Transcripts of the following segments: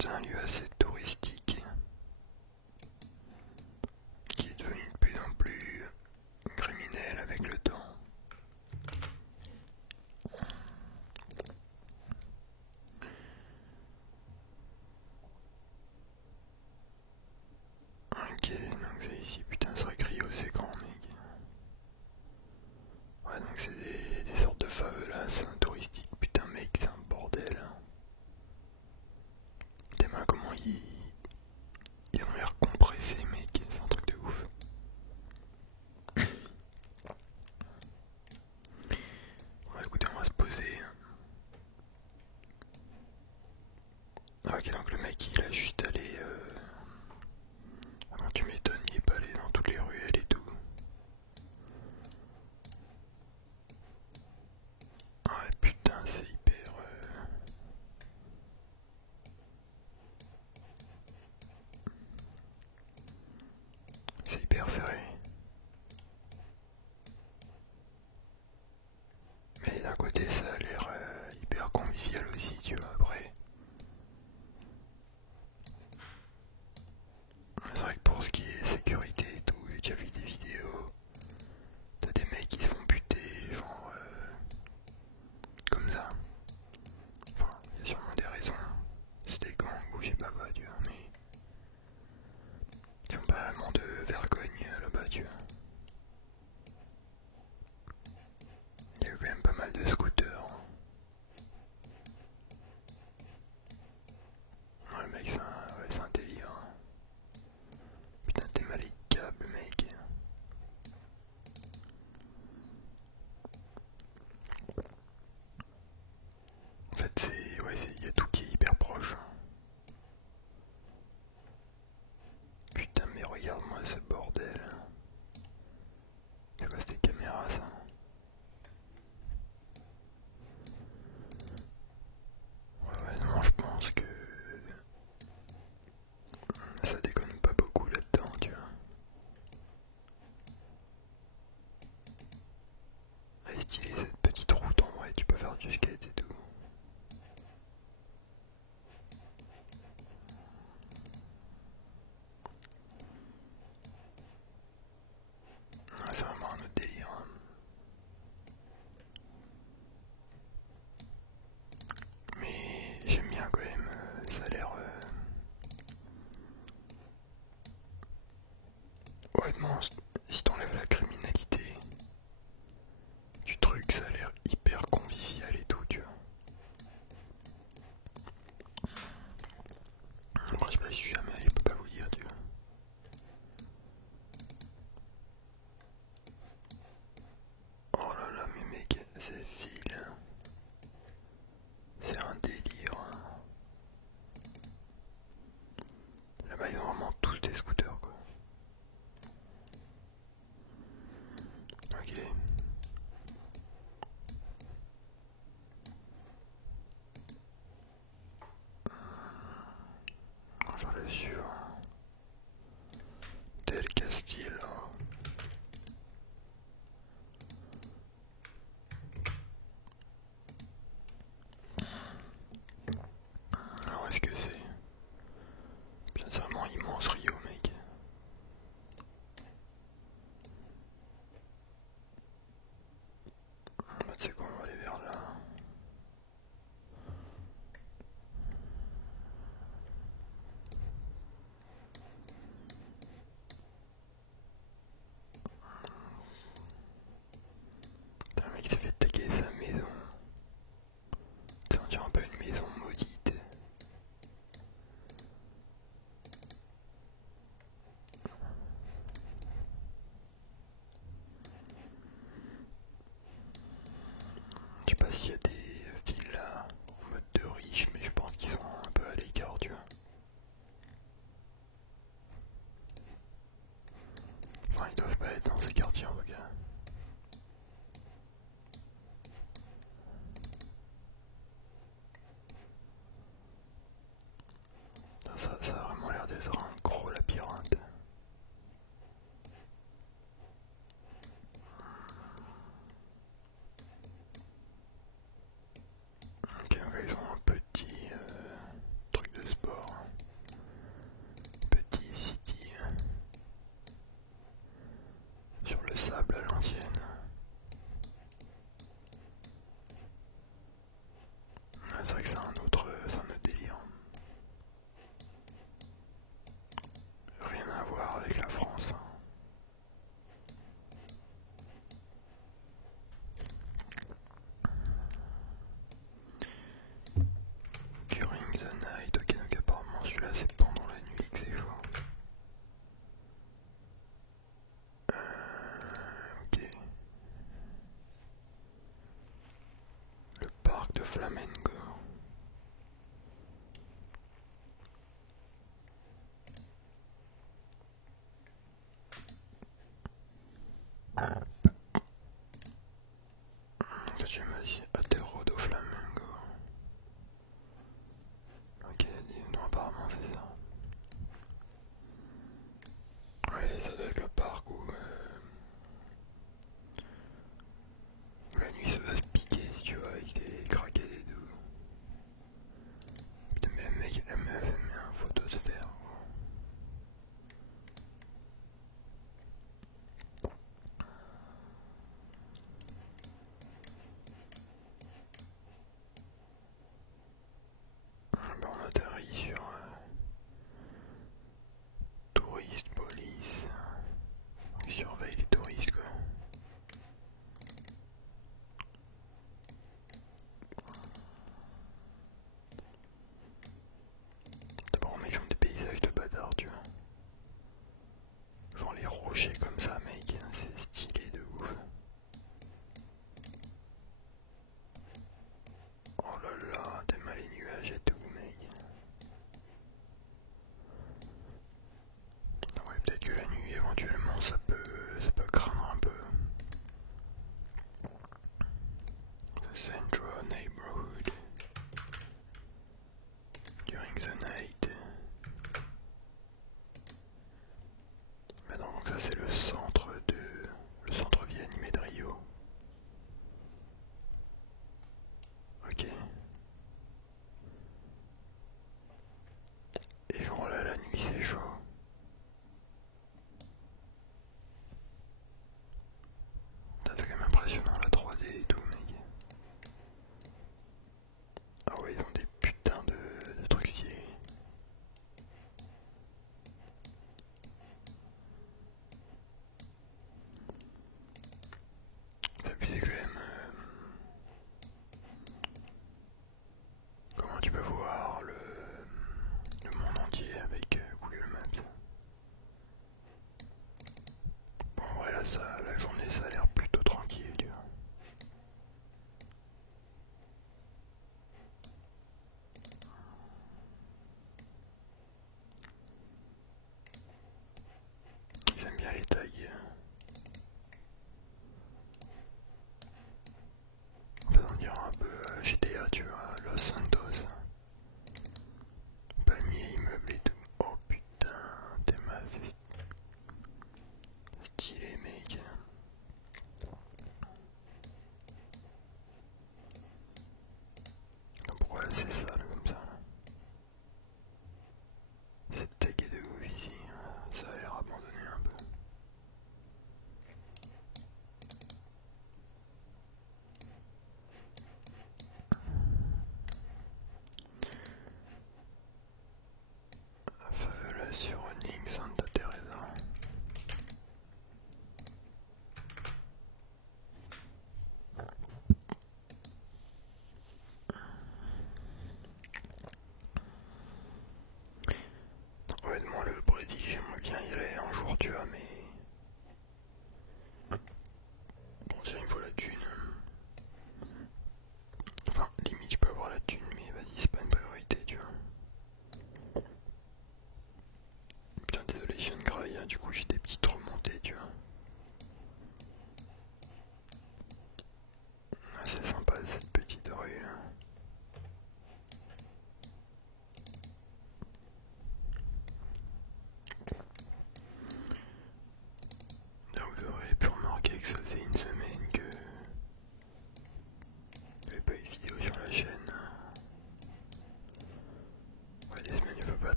c'est un lieu assez touristique qui est devenu de plus en plus criminel avec le temps. Ok, donc c'est ici, putain, ce Rio c'est grand, mec. Ouais, donc c'est des sortes de favelas touristiques. Putain, mec, c'est un bordel. Tes mains, comment ils ont l'air compressés, mec, c'est un truc de ouf. Bon, écoutez, on va se poser. Ok, donc le mec, il a juste allé. Ah non, tu m'étonnes, il est pas allé dans toutes les ruelles et tout. Ouais, putain, c'est hyper. C'est hyper serré. Mais d'un côté, ça a l'air hyper convivial aussi, tu vois, après. Flamengo. En fait, j'aime aussi Atero do Flamengo. Ok, non, apparemment c'est ça. Ouais, ça doit être le parc où la nuit ça va se piquer, si tu vois, avec des craquets et tout. Putain, mais le mec, la meuf, elle met un photosphère. Ben, on atterrit sur touriste, police. Ils surveillent les touristes, quoi. D'abord, mec, ils ont des paysages de bâtards, tu vois. Genre les rochers comme ça, mec, c'est stylé de ouf. Oh là là, t'aimes les nuages et tout, mec. Ah ouais, peut-être que la nuit, éventuellement, ça peut craindre un peu. The Central Neighborhood during the night. Mais non, donc ça c'est le centre vie animé de Rio. Ok. Et genre là, la nuit c'est chaud. Ça c'est quand même impressionnant la 3D et tout, mec. Ah ouais, ils ont des putains de trucs stylés. Ça abusé quand même. Comment tu peux voir le monde entier avec Google Maps. Bon, en vrai, là, la journée, ça a l'air plutôt tranquille, tu vois. J'aime bien les tags. En fait, on dirait un peu GTA, tu vois, Los Santos. Palmier, immeuble et tout. Oh putain, t'es massé stylé, mec. Donc pourquoi c'est ça, là, comme ça là. C'est tagué de ouf ici. Ça a l'air abandonné un peu.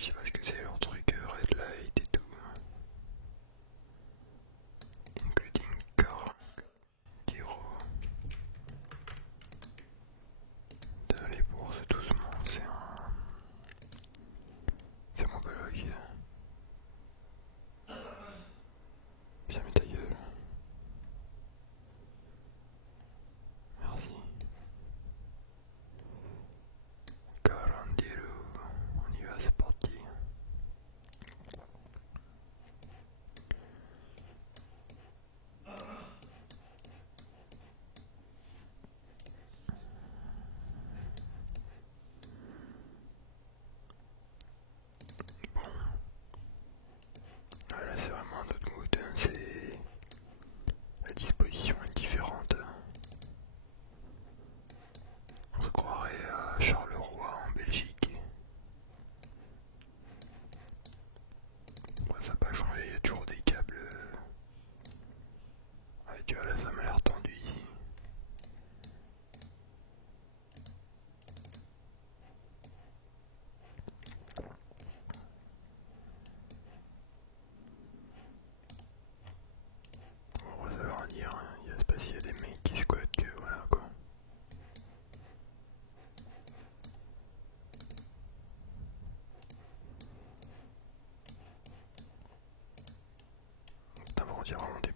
je sais pas ce que c'est leur truc, red light et tout. Including car Diro. Désolé pour ce doucement, c'est mon collègue. Bien mais ta gueule. Merci. Carandiro, on y va, c'est parti. Bon, là c'est vraiment un autre mood, hein. C'est la disposition est différente. On se croirait à Charleroi en Belgique. Bon, ça n'a pas changé, il y a toujours des câbles. Ouais, tu vois, là ça m'a l'air tendu ici. Bon, ça veut rien dire, hein. Il y a c'est parce qu'il y a des mecs qui squattent que voilà quoi. Putain, on dirait vraiment des